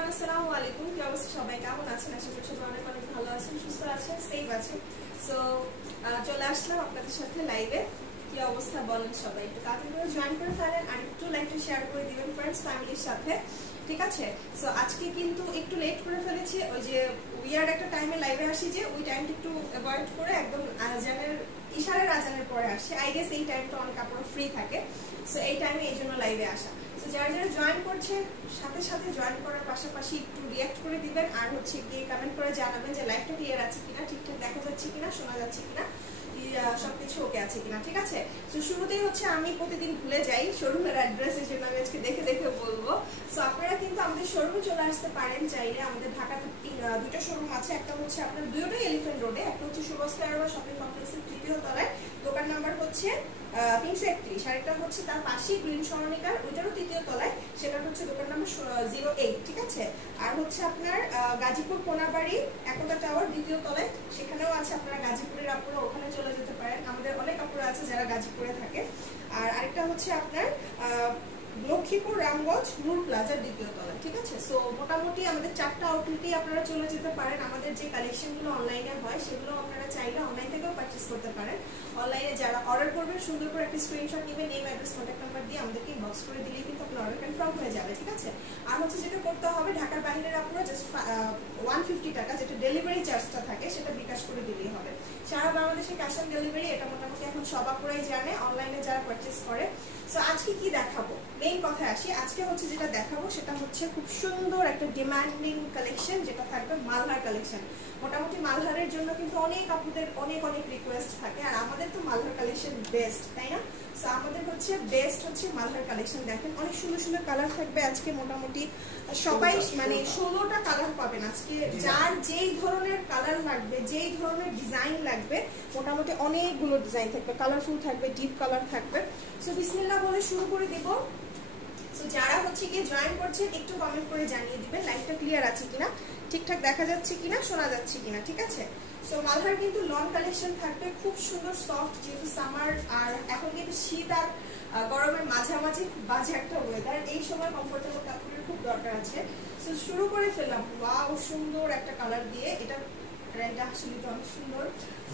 Everyone, আসসালামু আলাইকুম। কি অবস্থা সবাই, কেমন আছেন? আশা করি সবাই অনেক অনেক ভালো আছেন, সুস্থ আছেন, সেফ আছেন। সো চলে আসলাম আপনাদের সাথে লাইভে। কি অবস্থা বলেন সবাই? একটু তাড়াতাড়ি করে জয়েন করে ফেলেন আর একটু লাইকটা শেয়ার করে দিবেন ফ্রেন্ডস ফ্যামিলির সাথে, ঠিক আছে? সো আজকে কিন্তু একটু লেট করে ফেলেছি, ওই যে উইয়ার্ড একটা টাইমে লাইভে আসি, যে ওই টাইমটা একটু অ্যাভয়েড করে একদম আজানের ইশারের আজানের পরে আসে। আই গেস এই টাইমটা অনেক আপনার ফ্রি থাকে, সো এই টাইমে এই জন্য লাইভে আসা। তো যারা যারা জয়েন করছেন সাথে সাথে জয়েন করার পাশাপাশি একটু রিঅ্যাক্ট করে দিবেন, আর হচ্ছে গিয়ে কমেন্ট করে জানাবেন যে লাইভটা ক্লিয়ার আছে কিনা, ঠিকঠাক দেখা যাচ্ছে কিনা, শোনা যাচ্ছে কিনা, সবকিছু ওকে আছে কিনা, ঠিক আছে? তো শুরুতেই হচ্ছে আমি প্রতিদিন ভুলে যাই শোরুমের অ্যাড্রেস, এই জন্য আমি আজকে দেখে দেখে বলবো। সো আপনারা কিন্তু আমাদের শোরুমে চলে আসতে পারেন চাইলে। আমাদের ঢাকাতে দুটো শোরুম আছে, একটা হচ্ছে আপনার দুটোই এলিফ্যান্ট রোডে, একটা হচ্ছে সুভাষ শপিং কমপ্লেক্সের তৃতীয় তলায়, দোকান নাম্বার হচ্ছে 331, আরেকটা হচ্ছে তার পাশেই গ্রিন সরণিকার, ওইটারও তৃতীয় তলায়, সেটা হচ্ছে দোকান নাম্বার 08, ঠিক আছে? আর হচ্ছে আপনার গাজীপুর কোনাবাড়ি একতা টাওয়ার দ্বিতীয় তলায়, সেখানেও আছে। আপনারা গাজীপুরের আপুরা ওখানে চলে যেতে পারেন, আমাদের অনেক আপুরা আছে যারা গাজীপুরে থাকে। আর আরেকটা হচ্ছে আপনার লক্ষ্মীপুর রামগঞ্জ নূর প্লাজার দ্বিতীয় তলায়, ঠিক আছে? সো মোটামুটি আমাদের 4টা আউটলেটেই আপনারা চলে যেতে পারেন। আমাদের যে কালেকশনগুলো অনলাইনে হয় সেগুলো আপনারা চাইলে অনলাইন থেকেও পারচেস করতে পারেন। অনলাইনে যারা অর্ডার করবেন সুন্দর করে একটা স্ক্রিনশট নেবেন, নেম, অ্যাড্রেস, কন্ট্যাক্ট নাম্বার দিয়ে আমাদেরকে ইনবক্স করে দিলেই কিন্তু আপনার অর্ডার কনফার্ম হয়ে যাবে, ঠিক আছে? আর হচ্ছে যেটা করতে হবে, ঢাকার বাইরের আপনারা জাস্ট 150 টাকা যেটা ডেলিভারি চার্জটা থাকে সেটা বিকাশ করে দিলেই হবে। সারা বাংলাদেশে ক্যাশ অন ডেলিভারি, এটা মোটামুটি এখন সব আপুরাই জানে অনলাইনে যারা পারচেস করে। সো আজকে কি দেখাবো, মেইন কথায় আসি। আজকে হচ্ছে যেটা দেখাবো সেটা হচ্ছে খুব সুন্দর একটা ডিমান্ডিং কালেকশন, যেটা থাকবে মালহার কালেকশন। মোটামুটি মালহারের জন্য কিন্তু অনেক আপুদের অনেক অনেক রিকোয়েস্ট থাকে, আর আমাদের তো মালহার কালেকশন বেস্ট, তাই না? সো আমাদের হচ্ছে বেস্ট হচ্ছে মালহার কালেকশন। দেখেন অনেক সুন্দর সুন্দর কালার থাকবে আজকে, মোটামুটি সবাই মানে 16টা কালার পাবেন আজকে। যার যেই ধরনের কালার লাগবে, যেই ধরনের ডিজাইন লাগবে, মোটামুটি অনেকগুলো ডিজাইন থাকবে, কালারফুল থাকবে, ডিপ কালার থাকবে। সো বিসমিল্লাহ বলে শুরু করে দেব। সো যারা হচ্ছে গিয়ে জয়েন করছেন একটু কমেন্ট করে জানিয়ে দিবেন লাইভটা ক্লিয়ার আছে কিনা, ঠিকঠাক দেখা যাচ্ছে কিনা, শোনা যাচ্ছে কিনা, ঠিক আছে? সো মালহার কিন্তু লং কালেকশন থাকবে, খুব সুন্দর সফট, যেহেতু সামার আর এখন কিন্তু শীত আর গরমের মাঝামাঝি খুব বাজে একটা ওয়েদার, এই সময় কমফোর্টেবল কাপড়ের খুব দরকার আছে। সো শুরু করে ফেললাম। ওয়াও, সুন্দর একটা কালার দিয়ে। এটা আসলে অনেক সুন্দর,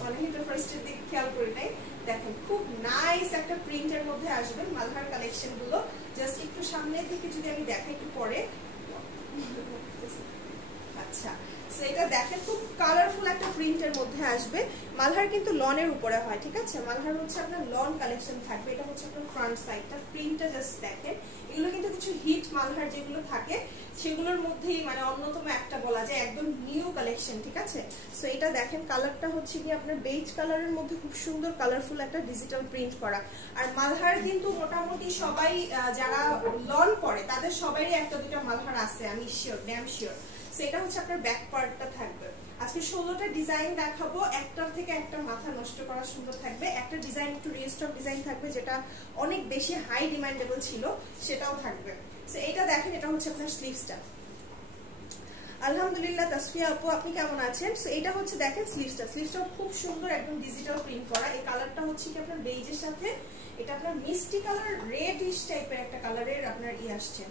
অনেক ফার্স্টের দিকে খেয়াল করি নাই। দেখেন খুব নাইস একটা প্রিন্টের মধ্যে আসবে মালহার কালেকশন গুলো। জাস্ট একটু সামনে থেকে যদি আমি দেখাই একটু পরে, আচ্ছা সেটা দেখেন খুব কালারফুল একটা প্রিন্টের মধ্যে আসবে। মালহার কিন্তু লনের উপরে হয়, ঠিক আছে? মালহার হচ্ছে আপনার লন কালেকশন থাকবে। এটা হচ্ছে আপনার ফ্রন্ট সাইডটা, প্রিন্টটা জাস্ট দেখেন। এগুলো কিন্তু কিছু হিট মালহার যেগুলো থাকে সেগুলোর মধ্যেই মানে অন্যতম একটা বলা যায়, একদম নিউ কালেকশন, ঠিক আছে? সো এটা দেখেন কালারটা হচ্ছে কি আপনার বেজ কালারের মধ্যে খুব সুন্দর কালারফুল একটা ডিজিটাল প্রিন্ট করা। আর মালহার কিন্তু মোটামুটি সবাই যারা লন করে তাদের সবারই একটা দুটা মালহার আছে, আমি শিওর, ড্যাম শিওর। সেটা হচ্ছে আপনার ব্যাক পার্টটা থাকবে। আজকে 16টা ডিজাইন দেখাবো, একটার থেকে একটা মাথা নষ্ট করা সুন্দর থাকবে। একটা ডিজাইন একটু রিস্টক ডিজাইন থাকবে, যেটা অনেক বেশি হাই ডিমান্ডেবল ছিল, সেটাও থাকবে। সো এটা দেখেন, এটা হচ্ছে আপনার স্লিভসটা। আলহামদুলিল্লাহ তাসফিয়া আপু, আপনি কেমন আছেন? সো এটা হচ্ছে দেখেন স্লিভসটা খুব সুন্দর, একদম ডিজিটাল প্রিন্ট করা। এই কালারটা হচ্ছে কি আপনার বেজের সাথে এটা আপনার মিষ্টি কালার, রেডিশ টাইপের একটা কালারের আপনার আসছে,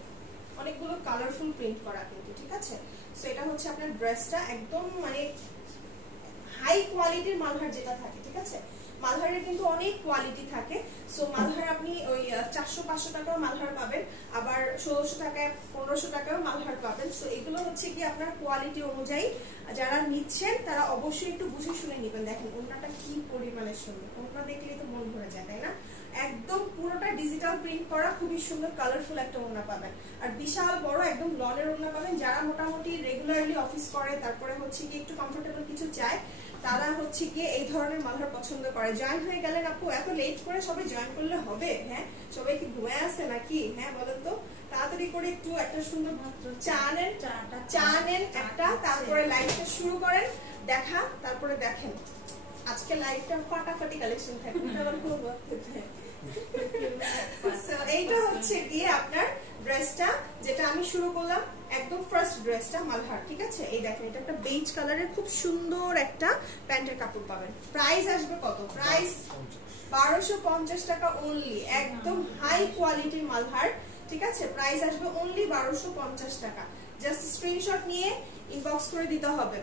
অনেকগুলো কালারফুল প্রিন্ট করা কিন্তু, ঠিক আছে? সো এটা হচ্ছে আপনার ড্রেসটা একদম মানে হাই কোয়ালিটির মালহার যেটা থাকে, ঠিক আছে? মালহারের কিন্তু অনেক কোয়ালিটি থাকে। সো মালহার আপনি ওই 400-500 টাকাও মালহার পাবেন, আবার 1600 টাকায় 1500 টাকাও মালহার পাবেন। সো এগুলো হচ্ছে কি আপনার কোয়ালিটি অনুযায়ী যারা নিচ্ছেন তারা অবশ্যই একটু বুঝে শুনে নেবেন। দেখেন ওড়নাটা কি পরিমাণে সুন্দর, ওড়না দেখলেই তো মন ভরে যায়, তাই না? একদম পুরোটা ডিজিটাল প্রিন্ট করা, খুবই সুন্দর কালারফুল একটা ওড়না পাবেন। আর বিশাল বড় একদম লনের ওড়না পাবেন। যারা মোটামুটি রেগুলারলি অফিস করে, তারপরে হচ্ছে কি একটু কমফোর্টেবল কিছু চায়, তারা হচ্ছে গিয়ে এই ধরনের মালহার পছন্দ করে। জয়েন হয়ে গেলেন আপু, এত লেট করে সবাই জয়েন করলে হবে? হ্যাঁ, সবাই কি ঘুমায় আছে নাকি? হ্যাঁ বলেন তো, তাড়াতাড়ি করে একটু একটা সুন্দর চা নেন একটা, তারপরে লাইভটা শুরু করেন দেখা, তারপরে দেখেন আজকে লাইভটা ফাটাফাটি কালেকশন থাকবে। এইটা হচ্ছে গিয়ে আপনার ড্রেসটা, যেটা আমি শুরু করলাম একদম ফার্স্ট ড্রেসটা মালহার, ঠিক আছে? এই দেখেন এটা একটা বেজ কালারের খুব সুন্দর একটা প্যান্টের কাপড় পাবেন। প্রাইস আসবে কত? প্রাইস 1250 টাকা অনলি, একদম হাই কোয়ালিটির মালহার, ঠিক আছে? প্রাইস আসবে অনলি 1250 টাকা। জাস্ট স্ক্রিনশট নিয়ে ইনবক্স করে দিতে হবে।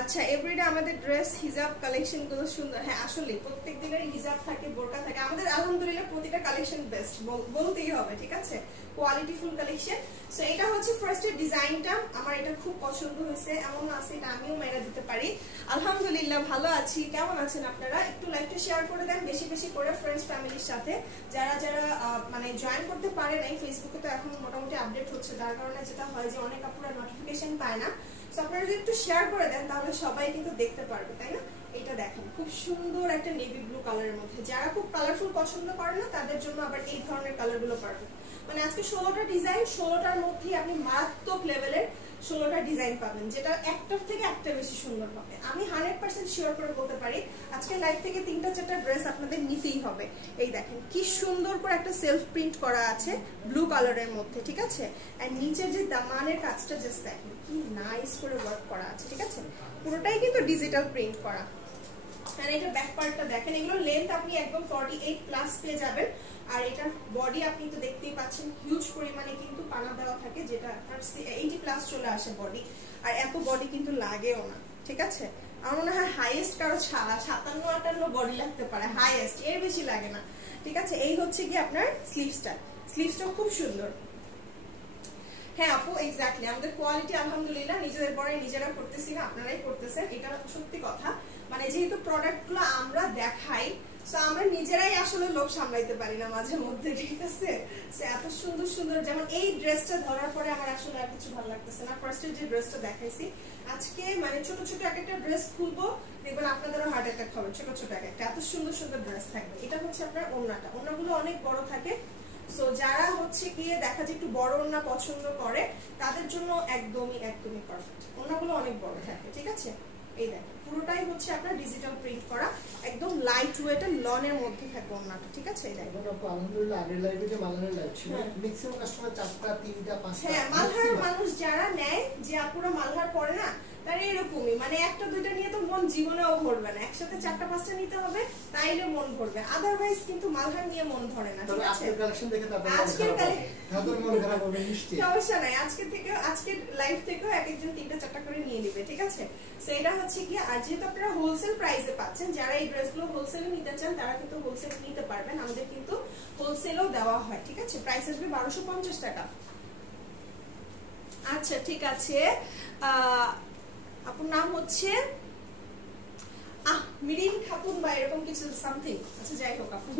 আচ্ছা, এভরিডে আমাদের ড্রেস হিজাব কালেকশন গুলো সুন্দর। হ্যাঁ আসলে প্রত্যেক দিনের হিজাব থাকে, বোরকা থাকে, আমাদের আলহামদুলিল্লাহ প্রতিটা কালেকশন বেস্ট বলতেই হবে, ঠিক আছে, কোয়ালিটি ফুল কালেকশন। সো এটা হচ্ছে ফার্স্টের ডিজাইনটা, আমার এটা খুব পছন্দ হয়েছে, এমন আছে এটা আমিও মেরা দিতে পারি। আলহামদুলিল্লাহ ভালো আছি, কেমন আছেন আপনারা? একটু লাইভটা শেয়ার করে দেন বেশি বেশি করে ফ্রেন্ডস ফ্যামিলির সাথে, যারা যারা মানে জয়েন করতে পারে নাই। ফেসবুকে তো এখন মোটামুটি আপডেট হচ্ছে, তার কারণে যেটা হয় যে অনেক আপুরা নোটিফিকেশন পায় না। সো আপনারা যদি একটু শেয়ার করে দেন তাহলে সবাই কিন্তু দেখতে পারবে, তাই না? এটা দেখেন খুব সুন্দর একটা নেভি ব্লু কালারের মধ্যে, যারা খুব কালারফুল পছন্দ করে না তাদের জন্য আবার এই ধরনের কালারগুলো পারফেক্ট। মানে আজকে 16টা ডিজাইন, 16টার মধ্যেই আপনি মারাত্মক লেভেলের 16টা ডিজাইন পাবেন, যেটা একটার থেকে একটা বেশি সুন্দর হবে। আমি 100% শিওর করে বলতে পারি আজকে লাইভ থেকে 3টা-4টা ড্রেস আপনাদের নিতেই হবে। এই দেখেন কি সুন্দর করে একটা সেলফ প্রিন্ট করা আছে ব্লু কালারের মধ্যে, ঠিক আছে। আর নিচের যে দামানের কাজটা জাস্ট দেখেন কি নাইস করে ওয়ার্ক করা আছে, ঠিক আছে, পুরোটাই কিন্তু ডিজিটাল প্রিন্ট করা। আর এটা ব্যাক পার্টটা দেখেন, এগুলো লেন্থ আপনি একদম 48 প্লাস পেয়ে যাবেন। আর এটা বডি আপনি তো দেখতেই পাচ্ছেন হিউজ পরিমাণে কিন্তু পানা দেওয়া থাকে, যেটা আপনার 80 প্লাস চলে আসে বডি। আর এত বডি কিন্তু লাগেও না, ঠিক আছে। আমার মনে হয় হাইয়েস্ট কারো 57-58 বডি লাগতে পারে, হাইয়েস্ট, এর বেশি লাগে না, ঠিক আছে। এই হচ্ছে কি আপনার স্লিভসটা, স্লিভসটা খুব সুন্দর। হ্যাঁ আপু এক্স্যাক্টলি, আমাদের কোয়ালিটি আলহামদুলিল্লাহ নিজেদের পরে নিজেরা করতেছি না, আপনারাই করতেছেন, এটা সত্যি কথা। মানে যেহেতু প্রোডাক্টগুলো আমরা দেখাই, সো আমরা নিজেরাই আসলে লোভ সামলাইতে পারি না মাঝে মধ্যে, ঠিক আছে। এত সুন্দর সুন্দর, যেমন এই ড্রেসটা ধরার পরে আমার আসলে আর কিছু ভালো লাগতেছে না। ফার্স্টে যে ড্রেসটা দেখাইছি আজকে, মানে ছোট ছোট এক একটা ড্রেস খুলবো, দেখবেন আপনাদেরও হার্ট অ্যাটাক হবে। ছোট ছোট এক একটা এত সুন্দর সুন্দর ড্রেস থাকবে। এটা হচ্ছে আপনার ওড়নাটা, ওড়নাগুলো অনেক বড় থাকে। সো যারা হচ্ছে গিয়ে দেখা যায় একটু বড় ওড়না পছন্দ করে তাদের জন্য একদমই একদমই পারফেক্ট, ওড়নাগুলো অনেক বড় থাকে, ঠিক আছে। এই দেখেন পুরোটাই হচ্ছে আপনার ডিজিটাল প্রিন্ট করা, একদম লাইট ওয়েটের লনের মধ্যে থাকবে ওড়নাটা, ঠিক আছে। এই দেখেন আলহামদুলিল্লাহ আগের লাইভে যে মালহারের লাইভ ছিল ম্যাক্সিমাম কাস্টমার 4টা 3টা 5টা, হ্যাঁ মালহারের মানুষ যারা নেয়, যে আপুরা মালহার পরে না, তার এরকমই, মানে একটা দুইটা নিয়ে তো মন জীবনেও ভরবে না, একসাথে 4টা-5টা নিতে হবে তাইলে মন ভরবে, আদারওয়াইজ কিন্তু মালহার নিয়ে মন ধরে না, ঠিক আছে। আজকের কালেকশন দেখে আজকের তারপর মন খারাপ হবে নিশ্চয়ই, সমস্যা নাই, আজকের লাইভ থেকেও এক একজন 3টা-4টা করে নিয়ে নেবে, ঠিক আছে। সো এটা হচ্ছে কি, আর যেহেতু আপনারা হোলসেল প্রাইসে পাচ্ছেন, যারা এই ড্রেসগুলো হোলসেলে নিতে চান তারা কিন্তু হোলসেল নিতে পারবেন, আমাদের কিন্তু হোলসেলও দেওয়া হয়, ঠিক আছে। প্রাইস আসবে 1250 টাকা। আচ্ছা ঠিক আছে, আপুর নাম হচ্ছে মিরিন খাতুন বা এরকম কিছু সামথিং, আচ্ছা যাই হোক আপু।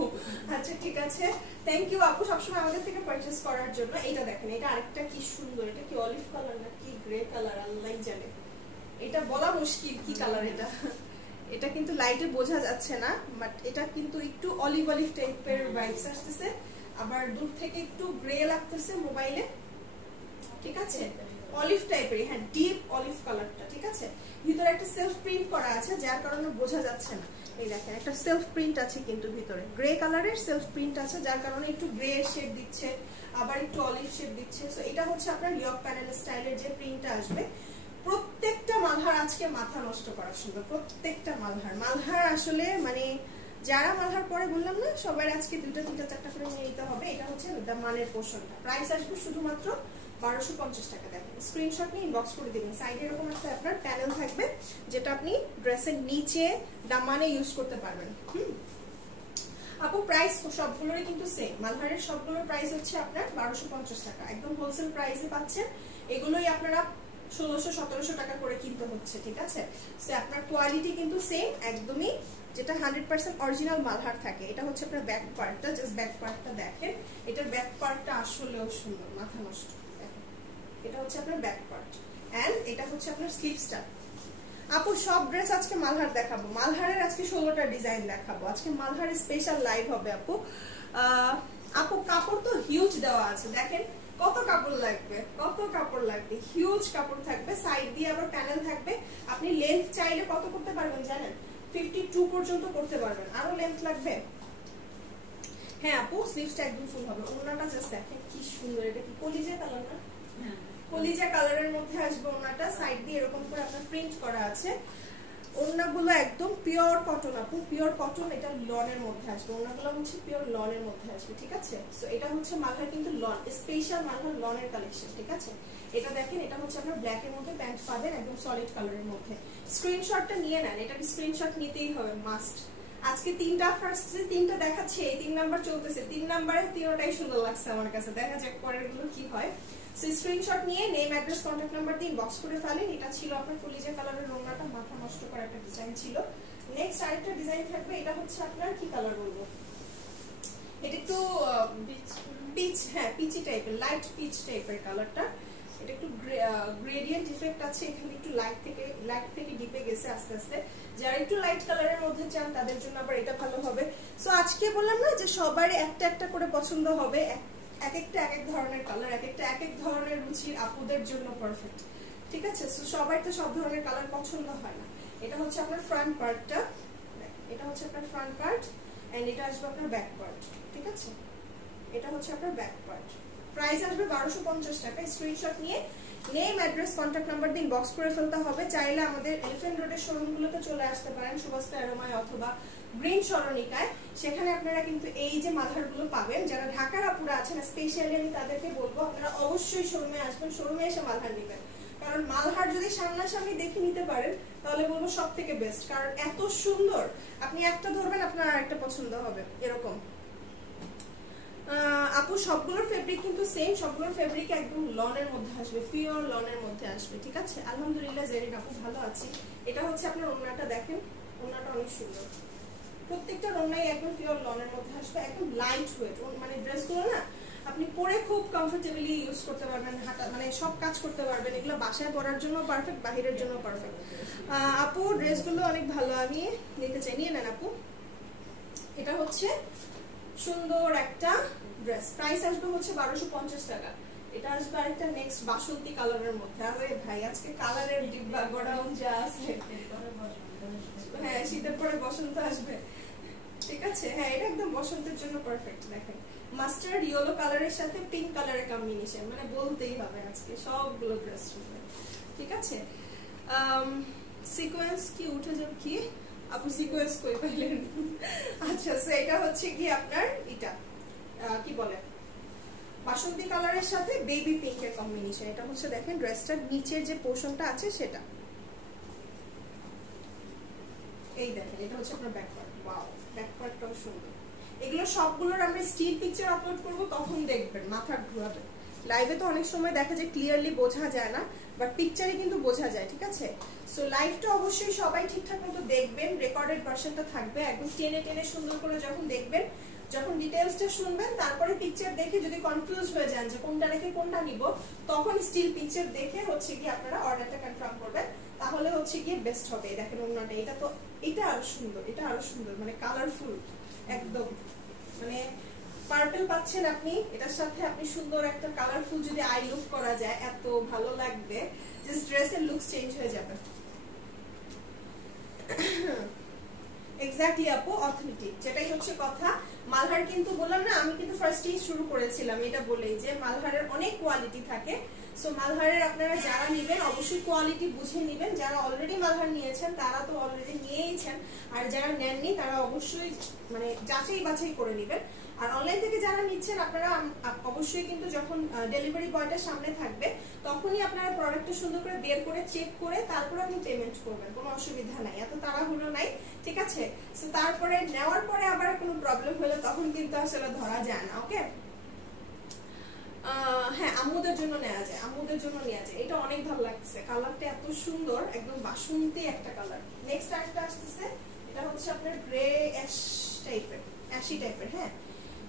আচ্ছা ঠিক আছে, থ্যাংক ইউ আপু সবসময় আমাদের থেকে পারচেজ করার জন্য। এটা দেখেন, এটা আরেকটা কি সুন্দর, এটা কি অলিভ কালার না কি গ্রে কালার আল্লাহ জানে, এটা বলা মুশকিল কি কালার এটা। এটা কিন্তু লাইটে বোঝা যাচ্ছে না, বাট এটা কিন্তু একটু অলিভ অলিভ টাইপের ভাইবস আসতেছে, আবার দূর থেকে একটু গ্রে লাগতেছে মোবাইলে, ঠিক আছে। অলিভ টাইপের, হ্যাঁ ডিপ অলিভ কালারটা, ঠিক আছে। ভিতরে একটা সেলফ প্রিন্ট করা আছে যার কারণে বোঝা যাচ্ছে না। এই দেখেন একটা সেলফ প্রিন্ট আছে কিন্তু ভিতরে গ্রে কালারের সেলফ প্রিন্ট আছে, যার কারণে একটু গ্রে শেড দিচ্ছে, আবার একটু অলিভ শেড দিচ্ছে। সো এটা হচ্ছে আপনার ইয়ক প্যানেল স্টাইলের যে প্রিন্টটা আসবে। প্রত্যেকটা মালহার আজকে মাথা নষ্ট করা সুন্দর, প্রত্যেকটা মালহার আসলে মানে যারা মালহার পরে বললাম না সবাই আজকে 2টা 3টা 4টা করে নিয়ে নিতে হবে। এটা হচ্ছে মানের পোর্শনটা, প্রাইস আসবে শুধুমাত্র 1250 টাকা। দেখেন স্ক্রিনশট নিয়ে ইনবক্স করে দিবেন। সাইডে এরকম একটা আপনার প্যানেল থাকবে যেটা আপনি ড্রেসের নিচে দামানে ইউজ করতে পারবেন। আপু প্রাইস সবগুলোরই কিন্তু সেম, মালহারের সবগুলোর প্রাইস হচ্ছে আপনার 1250 টাকা, একদম হোলসেল প্রাইসে পাচ্ছেন। এগুলোই আপনারা 1600-1700 টাকা করে কিনতে হচ্ছে, ঠিক আছে। সো আপনার কোয়ালিটি কিন্তু সেম একদমই, যেটা 100% অরিজিনাল মালহার থাকে। এটা হচ্ছে আপনার ব্যাক পার্টটা, জাস্ট ব্যাক পার্টটা দেখেন, এটার ব্যাক পার্টটা আসলেও সুন্দর, মাথা নষ্ট। এটা হচ্ছে আপনার ব্যাক পার্ট এন্ড এটা হচ্ছে আপনার স্লিভসটা। আপু সব ড্রেস আজকে মালহার দেখাবো, মালহারের আজকে 16টা ডিজাইন দেখাবো, আজকে মালহারের স্পেশাল লাইভ হবে আপু। আপু কাপড় তো হিউজ দেওয়া আছে, দেখেন কত কাপড় লাগবে, কত কাপড় লাগবে, হিউজ কাপড় থাকবে, সাইড দিয়ে আবার প্যানেল থাকবে। আপনি লেন্থ চাইলে কত করতে পারবেন জানেন, 52 পর্যন্ত করতে পারবেন, আরো লেন্থ লাগবে। হ্যাঁ আপু স্লিভসটা একদম ফুল হবে, ওড়নাটা জাস্ট দেখেন কি সুন্দর, এটা কি কলিজা কালার না, কলিজা কালারের মধ্যে আসবে ওড়নাটা, সাইড দিয়ে এরকম করে আপনার প্রিন্ট করা আছে। ওড়নাগুলো একদম পিওর কটন আপু, পিওর কটন, এটা লনের মধ্যে আসবে। ওড়নাগুলো হচ্ছে পিওর লনের মধ্যে আসবে, ঠিক আছে। সো এটা হচ্ছে মালহার কিন্তু লন, স্পেশাল মালহার লনের কালেকশন, ঠিক আছে। এটা দেখেন, এটা হচ্ছে আপনার ব্ল্যাক এর মধ্যে প্যান্ট পাবেন, একদম সলিড কালারের মধ্যে। স্ক্রিনশটটা নিয়ে নেন, এটা স্ক্রিনশট নিতেই হবে, মাস্ট। আজকে তিনটা ফার্স্ট যে তিনটা দেখাচ্ছে, এই 3 নাম্বার চলতেছে, 3 নাম্বারে তিনটাই সুন্দর লাগছে আমার কাছে, দেখা যাক পরের গুলো কি হয়। সো স্ক্রিনশট নিয়ে নেম, অ্যাড্রেস, কন্টাক্ট নাম্বার দিয়ে ইনবক্স করে ফেলেন। এটা ছিল আপনার কলিজা কালারের ওড়নাটা, মাথা নষ্ট করা একটা ডিজাইন ছিল। নেক্সট আরেকটা ডিজাইন থাকবে, এটা হচ্ছে আপনার কি কালার বলবো, এটা একটু পিচ, হ্যাঁ পিচি টাইপের, লাইট পিচ টাইপের কালারটা। এটা একটু গ্রেডিয়েন্ট ইফেক্ট আছে এখানে, একটু লাইট থেকে ডিপে গেছে আস্তে আস্তে। যারা একটু লাইট কালারের মধ্যে চান তাদের জন্য আবার এটা ভালো হবে। সো আজকে বললাম না যে সবার একটা একটা করে পছন্দ হবে, এক একটা এক এক ধরনের কালার, এক একটা এক এক ধরনের রুচির আপুদের জন্য পারফেক্ট, ঠিক আছে। সো সবাই তো সব ধরনের কালার পছন্দ হয় না। এটা হচ্ছে আপনার ফ্রন্ট পার্টটা, এটা হচ্ছে আপনার ফ্রন্ট পার্ট, এন্ড এটা আসবে আপনার ব্যাক পার্ট, ঠিক আছে। এটা হচ্ছে আপনার ব্যাক পার্ট। প্রাইস আসবে 1250 টাকা। স্ক্রিনশট নিয়ে নেম, অ্যাড্রেস, কন্টাক্ট নাম্বার দিয়ে ইনবক্স করে ফেলতে হবে। চাইলে আমাদের এলিফ্যান্ট রোডের শোরুমগুলোতে চলে আসতে পারেন, সুভাষিতা অ্যারোমায় অথবা গ্রিন সরণিকায়। সেখানে আপনারা কিন্তু এই যে মালহারগুলো পাবেন। যারা ঢাকার আপুরা আছেন স্পেশালি আমি তাদেরকে বলবো আপনারা অবশ্যই শোরুমে আসবেন, শোরুমে এসে মালহার নেবেন। কারণ মালহার যদি সামনাসামনি দেখে নিতে পারেন তাহলে বলবো সব থেকে বেস্ট, কারণ এত সুন্দর, আপনি একটা ধরবেন আপনার আরেকটা পছন্দ হবে এরকম। আপু সবগুলোর ফেব্রিক কিন্তু সেম, সবগুলোর ফেব্রিক একদম লনের মধ্যে আসবে, পিওর লনের মধ্যে আসবে, ঠিক আছে। আলহামদুলিল্লাহ জেরিন আপু ভালো আছি। এটা হচ্ছে আপনার ওড়নাটা, দেখেন ওড়নাটা অনেক সুন্দর, প্রত্যেকটা ওড়নাই একদম পিওর লনের মধ্যে আসবে, একদম লাইট ওয়েট। মানে ড্রেসগুলো না আপনি পরে খুব কমফোর্টেবলি ইউজ করতে পারবেন, হাঁটা মানে সব কাজ করতে পারবেন। এগুলো বাসায় পরার জন্য পারফেক্ট, বাহিরের জন্য পারফেক্ট। আপু ড্রেসগুলো অনেক ভালো, আমি নিতে চাই, নিয়ে নেন আপু। এটা হচ্ছে সুন্দর একটা ড্রেস, প্রাইস আসবে হচ্ছে 1250 টাকা। এটা আসবে আরেকটা নেক্সট বাসন্তী কালারের মধ্যে। আরে ভাই আজকে কালারের ডিব্বা গোডাউন যা আছে, হ্যাঁ শীতের পরে বসন্ত আসবে, ঠিক আছে। হ্যাঁ এটা একদম বসন্তের জন্য পারফেক্ট। দেখেন মাস্টার্ড ইয়েলো কালারের সাথে পিঙ্ক কালারের কম্বিনেশন, মানে বলতেই হবে আজকে সবগুলো ড্রেস সুন্দর, ঠিক আছে। সিকোয়েন্স কি উঠে যাবে কি আপু, সিকোয়েন্স কই পাইলেন? আচ্ছা সো এটা হচ্ছে কি আপনার এটা কি বলে বাসন্তী কালারের সাথে বেবি পিঙ্কের কম্বিনেশন। এটা হচ্ছে দেখেন ড্রেসটার নিচের যে পোর্শনটা আছে সেটা, এই দেখেন এটা হচ্ছে আপনার ব্যাক পার্ট। ওয়াও ব্যাক পার্টটাও সুন্দর। এগুলো সবগুলোর আমরা স্টিল পিকচার আপলোড করব, তখন দেখবেন মাথা ঘুরাবে। লাইভে তো অনেক সময় দেখা যায় ক্লিয়ারলি বোঝা যায় না, বাট পিকচারে কিন্তু বোঝা যায়, ঠিক আছে। সো লাইভটা অবশ্যই সবাই ঠিকঠাক মতো দেখবেন, রেকর্ডেড ভার্সনটা থাকবে, একদম টেনে টেনে সুন্দর করে যখন দেখবেন, যখন ডিটেইলসটা শুনবেন তারপরে পিকচার দেখে যদি কনফিউজ হয়ে যান যে কোনটা রেখে কোনটা নিব, তখন স্টিল পিকচার দেখে হচ্ছে কি আপনারা অর্ডারটা কনফার্ম করবেন, তাহলে হচ্ছে গিয়ে বেস্ট হবে। দেখেন ওড়নাটা, এটা তো এটা আরো সুন্দর, এটা আরো সুন্দর, মানে কালারফুল একদম, মানে পার্পল পাচ্ছেন আপনি, এটার সাথে আপনি সুন্দর একটা কালারফুল যদি আই লুক করা যায় এত ভালো লাগবে, জাস্ট ড্রেসের লুক চেঞ্জ হয়ে যাবে। এক্স্যাক্টলি আপু, অথেন্টিক, যেটাই হচ্ছে কথা। মালহার কিন্তু বললাম না, আমি কিন্তু ফার্স্টেই শুরু করেছিলাম এটা বলেই যে মালহারের অনেক কোয়ালিটি থাকে। সো মালহারের আপনারা যারা নেবেন অবশ্যই কোয়ালিটি বুঝে নেবেন। যারা অলরেডি মালহার নিয়েছেন তারা তো অলরেডি নিয়েইছেন, আর যারা নেননি তারা অবশ্যই মানে যাচাই বাছাই করে নেবেন। আর অনলাইন থেকে যারা নিচ্ছেন আপনারা অবশ্যই কিন্তু যখন ডেলিভারি বয়টা সামনে থাকবে তখনই আপনারা প্রোডাক্টটা সুন্দর করে বের করে চেক করে তারপরে আপনি পেমেন্ট করবেন, কোনো অসুবিধা নাই, এত তাড়াহুড়ো নাই, ঠিক আছে। সো তারপরে নেওয়ার পরে আবার কোনো প্রবলেম হলে তখন কিন্তু আসলে ধরা যায় না, ওকে। হ্যাঁ আম্মুদের জন্য নেওয়া যায়, আম্মুদের জন্য নেওয়া যায়। এটা অনেক ভালো লাগছে, কালারটা এত সুন্দর, একদম বাসন্তী একটা কালার। নেক্সট আরেকটা আসতেছে, এটা হচ্ছে আপনার গ্রে অ্যাশ টাইপের, অ্যাশি টাইপের। হ্যাঁ